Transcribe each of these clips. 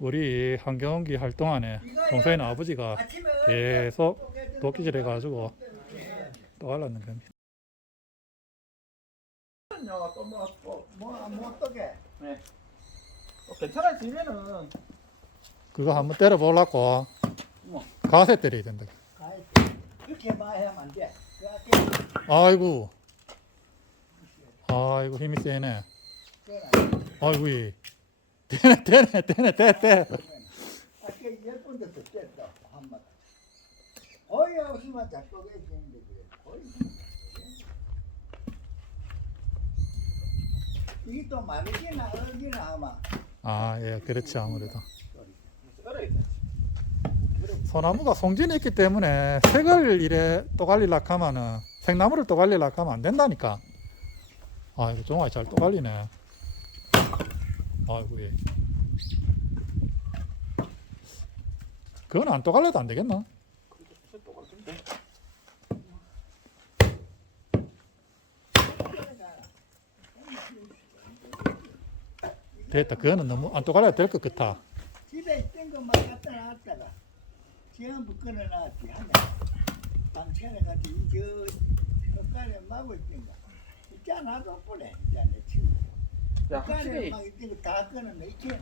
우리 한경기 할 동안에 동서인 아버지가 계속 도끼질 해가지고 또 갈랐는 겁니다. 그거 한번 때려 보려고 가세 때려야 된다. 아이고, 아이고 힘이 세네. 아이고, 이. 되네, 되네, 되네, 돼, 돼. 아까 열번 데서 뗐다 한 번. 거의 없으면 자꾸 계시는데 그래. 거의. 이게 또 마르기나 얼기나 하면 아, 예, 그렇지 아무래도. 소나무가 송진이 있기 때문에 색을 이래 또 갈리려고 하면은 생나무를 또 갈리려고 하면 안 된다니까. 아이고, 종아이 잘또 갈리네. 아이고, 예. 그건 안또 갈려도 안 되겠나? 됐다. 그거는 너무 안또 갈려도 될 것 같아. 집에 있던 것만 갖다 놨다가 전부 끊어놨지 하면 당천에 가서 이저 젓갈에 마고 있던 거 있잖아 이제 내 친구 야 젓갈에 확실히 막 있던 거다 끊어내 있잖아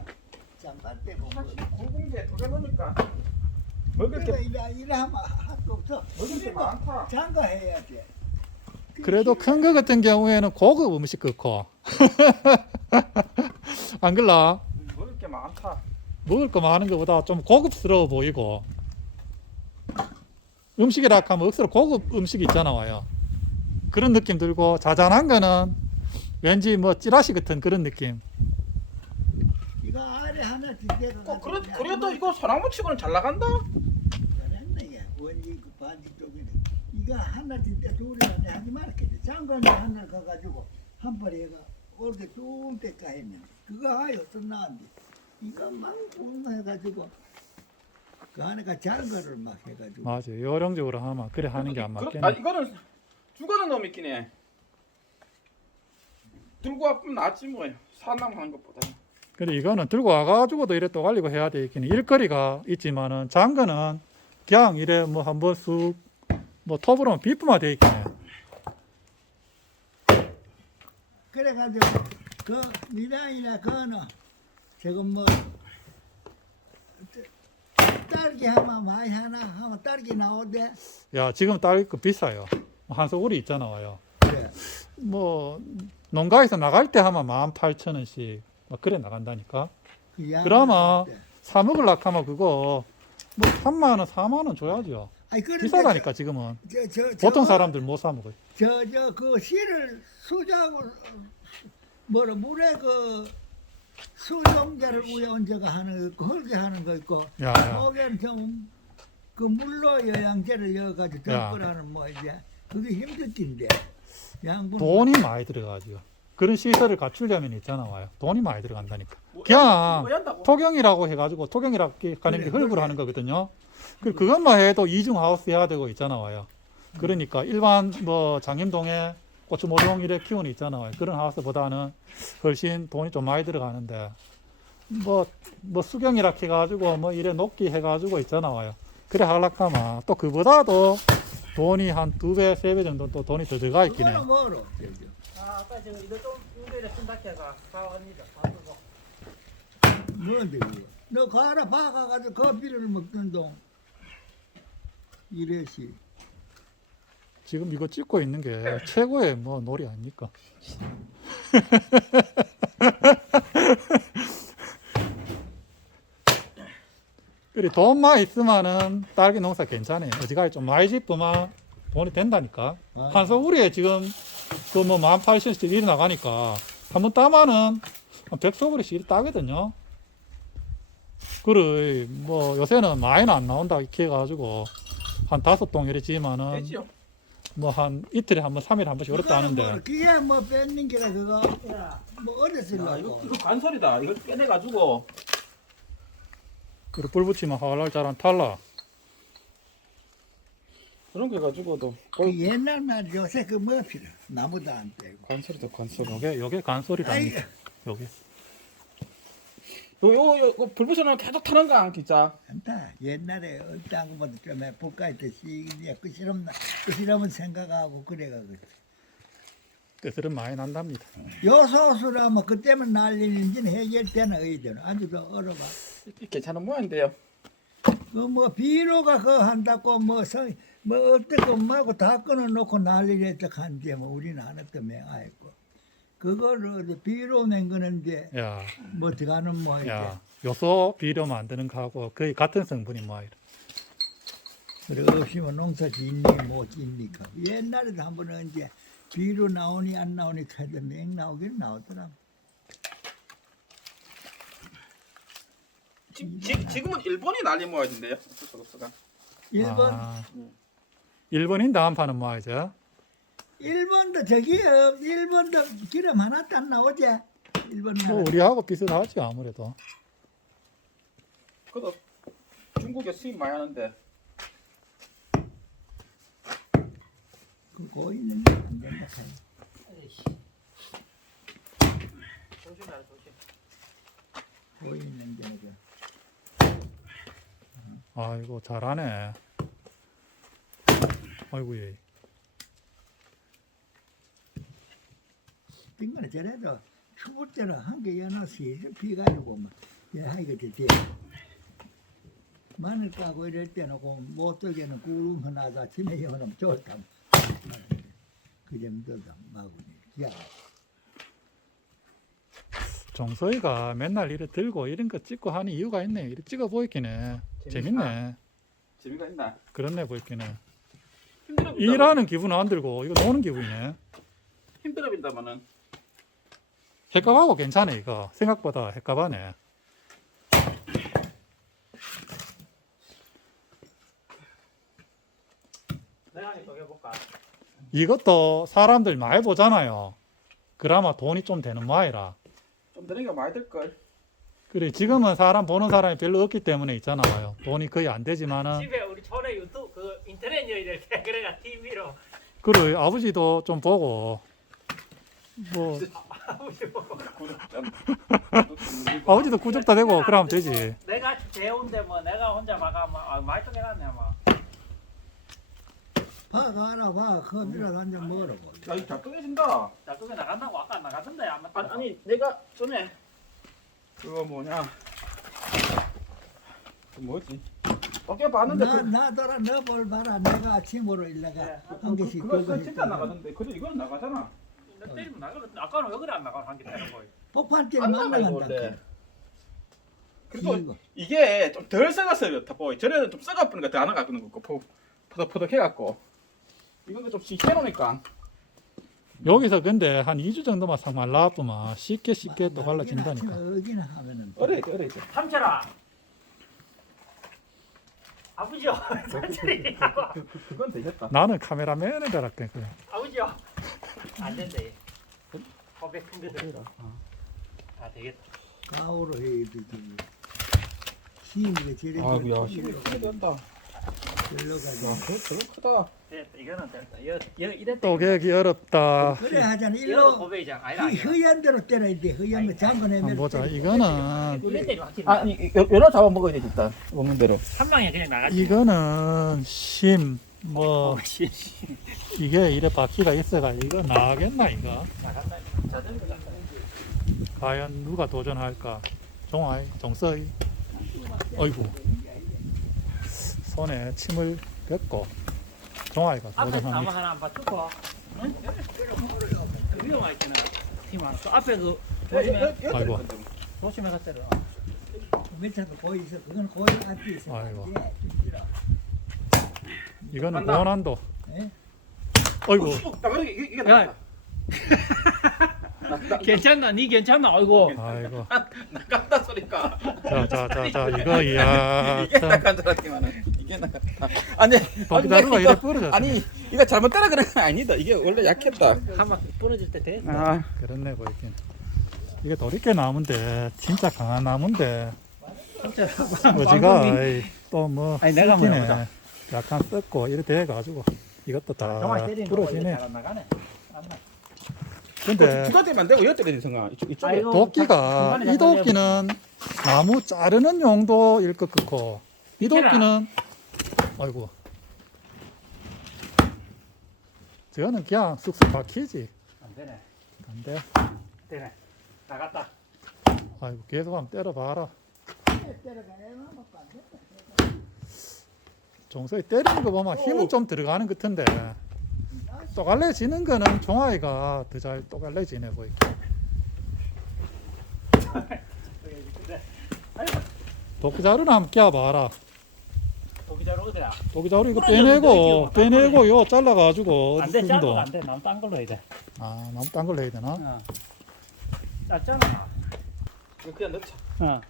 잠깐 때 보면 확실히 고궁제 두개 넣으니까 먹을 게 그래 이래 이래 하면 할거 없어 먹을 게 많다. 장가해야 돼 그래도 큰 거 같은 경우에는 고급 음식 그렇고. 안 그럴라? 먹을 게 많다. 먹을 거 많은 것보다 좀 고급스러워 보이고 음식이라 하면 억수로 고급 음식 있잖아 와요 그런 느낌 들고 자잘한 거는 왠지 뭐 찌라시 같은 그런 느낌. 이거 아래 하나 뒷대가 어, 그래 그래도 이거 소나무 치고는 잘 나간다. 잘했네 얘. 원지 그 반지 쪽에는 이거 하나 뒷대 둘이 안에 하지 말겠지 장관이 하나 가가지고 한 벌에 얘가 올게 뚱 때까 했네. 그거 하여 썼나는데. 이거 막 해가지고 그 안에가 작은 거를 막 해가지고. 맞아요. 요령적으로 하면 그래 하는 게 안 그렇- 맞겠네. 아 이거는 죽어는 놈 있긴 해. 들고 와보면 낫지 뭐. 사람 하는 것보다. 근데 이거는 들고 와가지고도 이래 또 갈리고 해야 되긴 해. 일거리가 있지만은 작은 거는 그냥 이래 뭐 한번 쑥 뭐 톱으로 비프만 돼 있긴 해 그래가지고 그 미라이나 그거는 지금 뭐 딸기 하면 많이 하나 하면 딸기 나오대 야 지금 딸거 비싸요 한소울이 있잖아 와요 그래 뭐 농가에서 나갈 때 하면 만 팔천 원씩 막 그래 나간다니까 그 나오대. 사 먹으려고 하면 그거 뭐 3만 원, 4만 원 줘야죠. 아니 비싸다니까 지금은. 저, 저, 저, 보통 사람들 못 사 먹어요. 저 저 그 씨를 수자고 뭐라 물에 그 수용자를 위에 얹어가 하는 거 헐게 하는 거 있고 야, 야. 거기는 좀그 물로 영양제를 넣어가지고 야. 덮으라는 뭐 이제 그게 힘들긴데 양분 돈이 많이 들어가지요. 그런 시설을 갖추려면 있잖아 와요. 돈이 많이 들어간다니까. 뭐, 그냥 뭐? 토경이라고 해가지고 토경이라고 하는 게 그래, 흙으로 그래. 하는 거거든요. 그 그것만 해도 이중 하우스 해야 되고 있잖아 와요. 그러니까 일반 뭐 장림동에 고추 모종 이래 키우는 있잖아 와요. 그런 하우스보다는 훨씬 돈이 좀 많이 들어가는데 뭐 뭐 수경이라 해가지고 뭐 이래 녹기 해가지고 있잖아 와요. 그래 하면 또 그보다도 돈이 한 두 배, 세 배 정도 또 돈이 더 들어가 있긴 해. 그거는 뭐로 아, 아까 저 이거 좀 우대를 쓴다 해가 사왔습니다. 가지고. 뭔데 그거 너 가라 박아가지고 커피를 먹던 동 이래시 지금 이거 찍고 있는 게 최고의 뭐 놀이 아닙니까? 그리 돈만 있으면은 딸기 농사 괜찮아요. 어지간히 좀 많이 짓으면 돈이 된다니까. 아. 한 소구리에 지금 그뭐 만 팔천씩 일이 나가니까 한번 따면은 한 백소구리씩 일 따거든요. 그래 뭐 요새는 많이는 안 나온다 이렇게 해가지고 한 다섯 동 이래 지면은 되지요. 뭐한 이틀에 한 번, 삼일에 한 번씩 그거는 하는데 뭐, 그게 뭐 뺏는 게라 그거 야, 뭐 야, 쓰려고 이거 이거 간설이다. 이걸 빼내가지고 그래 불 붙이면 활활 잘안 탈라. 그런 거 해가지고도 그 옛날 말 요새 그 뭐 필요 나무도 안 떼고 간설이다 간설. 요게 요게 간소리다. 아이 요게 요요 요 불부서는 계속 타는 거야 진짜. 안다 옛날에 어떤 것보다 좀 해볼까 했듯이 이제 그그 실험은 생각하고 그래가 그래. 뜻은 많이 난답니다. 요소수라면 그때만 날리는지는 해결되는 의견 아주 더 어려워. 괜찮은 모양인데요. 그뭐 비료가 그 한다고 뭐뭐 어떻게 엄마고 다 끊어놓고 난리랬다 한데 뭐 우리는 안 했던 맹아했고 그거를 비료 낸 거는데 야, 뭐 들어가는 모양이야. 야, 요소 비료 만드는 거하고 거의 같은 성분이 뭐야. 그래 없이면 농사 짓니 못 짓니까 옛날에도 한 번은 이제 비료 나오니 안 나오니 하던 맹 나오긴 나오더라. 지, 지, 지금은 일본이 난리 모양인데요. 어쩔 수 없어가. 일본 아, 일본인 다음 판은 뭐이죠? 일본도 저기요 일본도 기름 하나도 안 나오지. 일본. 뭐 우리하고 비슷하지 아무래도. 그래도 중국에 수입 많이 하는데 그 고있는데 안 된다. 조심해라 조심. 고있는데 그. 아이고 잘하네. 아이고 예. 빙간에 저래도 추울 때는 한개 연어시 비가지고 막 하이가 되지. 마늘 까고 이럴 때는 그못 들게는 구름 하나다 아침에 연어 좋다. 그 정도다 마구니. 야, 정서이가 맨날 이래 들고 이런 거 찍고 하는 이유가 있네. 이래 찍어 보이긴 해. 재밌네. 재미가 있나? 그렇네. 힘들어 빈다. 일하는 기분은 안 들고 이거 노는 기분이네. 힘들어 빈다면은 헷갈하고 괜찮아 이거. 생각보다. 내가 한개 해볼까? 이것도 사람들 많이 보잖아요. 그나마 돈이 좀 되는 모양이라. 좀 드는 게 많이 될 걸. 그래 지금은 사람 보는 사람이 별로 없기 때문에 있잖아요. 돈이 거의 안 되지만은 집에 우리 전에 유튜브 그 인터넷 열릴 때 그래가 TV로 그래 아버지도 좀 보고 뭐 아버지 아버지도 구독도 되고 그러면 되지. 내가 재운데 뭐 내가 혼자 막아 막 많이 또 해놨네 막. 봐 가라 봐. 커피를 한잔 먹으라고. 야, 이거 작동해진다. 나중에 나간다고 아까 안 나가던데 아마 아니, 아니, 내가 전에 그거 뭐냐? 그 뭐지? 어깨 봤는데 나 그, 나더라 너뭘 봐라. 내가 아침으로 일나가 네. 한 개씩 그거, 그거 진짜 나가던데. 그래 이건 나가잖아. 너 때리면 나가거든 아까는 왜 그래 안 나가 한개 때는 거야 나가 이거 만나간다. 원래. 그리고. 이게 좀 덜 썩었어요. 다 보이. 전에는 좀 썩어 보니까 더안 나가는 거포 포덕포덕 해갖고 이건 좀 시켜놓으니까 여기서 근데 한 2주 정도만 싹 말라왔더만 쉽게 쉽게 또 갈라진다니까. 어기나 하면은 어려 어려 있어. 삼철아 아버지요 삼철이 그, 그, 그건 되겠다. 나는 카메라맨을 달았게 그래. 아버지요 안 된대 고백 큰 거들 아 되겠다 가오로 해야 되지. 힘이 저래 아이고야, 힘이 크게 된다. 들러가지. 야, 그거 크다. 됐다 이거는 됐다 이거 이거 이랬다 또 계기 어렵다. 그래 하잖아. 일로 고백이잖아 아니라 이 허연 대로 때려야 돼. 허연 거 잠궈내면 한번 보자. 이거는 확실히 아니 여러 잡아 먹어야 돼 일단 먹는 대로. 한 방에 그냥 나가지 이거는 심뭐 어, 씨. 이게 이래 바퀴가 있어가 이거 나겠나 이거? 나간다 자전거 과연 누가 도전할까? 종아이, 정서이. 어이구. 손에 침을 뱉고 종아이가 앞에 나무 도전합니다. 하나 안 받고 응? 위험하겠잖아 팀 하나 또 앞에 그 조심해 아이고. 조심해 갔대로 밑에도 고이 있어. 그건 고이 앞에 있어. 아이고. 예. 이거는 간다. 고난도. 예? 나 이게 이게 이게 야. 괜찮나? 니 괜찮나? 아이고 아이고. 나간다 소리가. 자, 자, 자, 자, 이거 이야. 이게 참. 나간 줄 알았지만은 이게 나갔다. 아니 아니, 이래 이거- 부러졌어. 아니 이거 잘못 따라 그런 건 아니다. 이게 원래 약했다. 한번 부러질 때 돼? 아 그렇네 보이긴. 이게 도리깨 나무인데 진짜 강한 나무인데 어지가 또뭐 아니, 내가 한번 해보자. 약간 썩고 이렇게 돼가지고 이것도 다 정말 때리는 거 원래 부러지네. 잘안 나가네 안 나. 근데 주도 때면 안 되고 여때려 되성아 이쪽 이쪽에 아이고. 도끼가 이 도끼는 나무 자르는 용도일 것 같고 이. 도끼는 아이고. 저거는 그냥 쑥쑥 박히지. 안 되네. 안 돼 되네. 나갔다. 아이고 계속 한번 때려봐라. 종소리 때리는 거 보면 힘은 좀 들어가는 것 같은데. 또갈래지는 거는 종아이가 더잘 또갈래지네 보이게. 도끼 자루는 한번 끼워봐라 도기자로 어디야? 도끼 자루 이거 빼내고 빼내고 요 잘라가지고 안 돼. 짧은 도 거안 돼. 난딴 걸로 해야 돼. 아 나무 딴 걸로 해야 되나? 어. 짧잖아. 이거 그냥 넣자 어.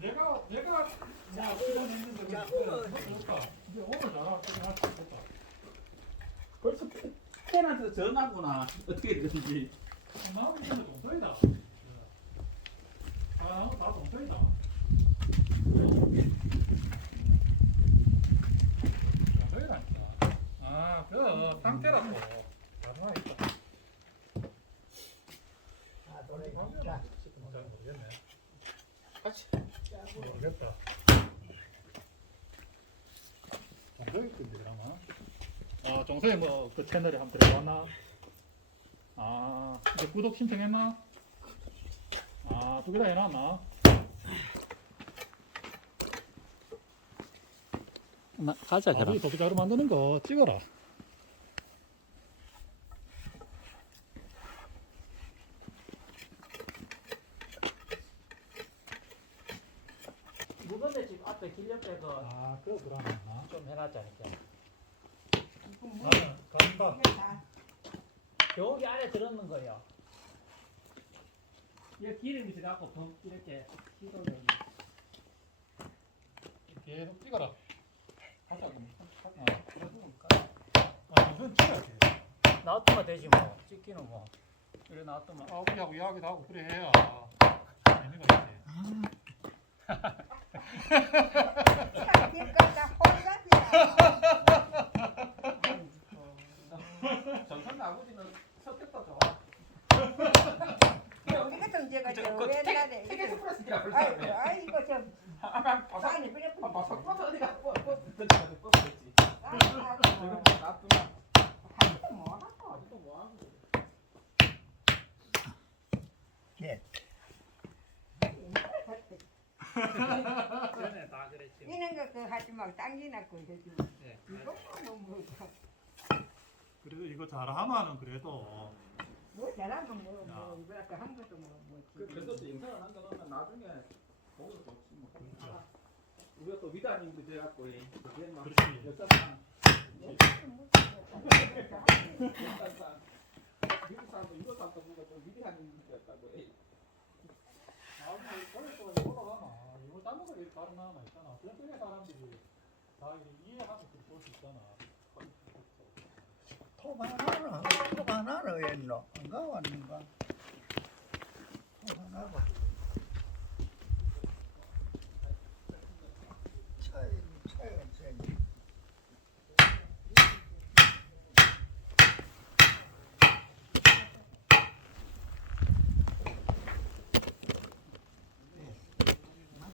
내가 내가 벌써 팬한테 전화구나 어떻게 되든지 나무 이거는 동서이다. 아 나무 다 동서이다. 동서이라니까. 아 아. 아 뭐그 채널에 한번 들어갔나? 아 이제 구독 신청했나? 아 두 개 다 해놨나? 나 가자 나중에 도끼자루 만드는 거 찍어라. 무건대 집 앞에 길 옆에 그좀아 그거 그러나. 해놨자니까. 나는 간다. 여기 안에 들었는 거요. 이 기름이 들어갖고 더 이렇게 휘돌려. 계속 찍어라. 아, 아 이건 찍어야지. 놔두면 되지 뭐. 찍기는 뭐. 이래 놔두면. 아버지하고 이야기도 하고 그래 해야 재미가 있지. 정선 아버지는 성격도 좋아 우리 같은 제가 저그 옛날에 택 에스프레소기라 아이고 그러잖아요 아이고 좀 아까 바삭 많이 그래 아, 바삭 바삭 어디가 뻗 뻗, 뻗었지 아이고 이거 놔두면 뭐하고 아직도 뭐하고 전에 다 그랬지. 이런 거그 그 되지 네. 이거 뭐, 뭐, 그래도 이거 잘하면은 그래도. 뭐 잘하면 뭐, 뭐, 이거랄까 한 것도 뭐, 뭐. 그 그래도 또 영상을 한다 놓으면 나중에 보고도 좋지 뭐. 우리가 또 위다님도 돼갖고 그게 막 그렇지. 역사상. 역사상 미국 사람도 이거 사람도 보고 또 위대한 나중에 오랫동안 올라가나. 이거 딴 거가 이렇게 나나 있잖아. 그런 사람들이 다 이해하고 볼수 있잖아. 톱 하나는 했노. 안 가왔는가? 톱 하나가.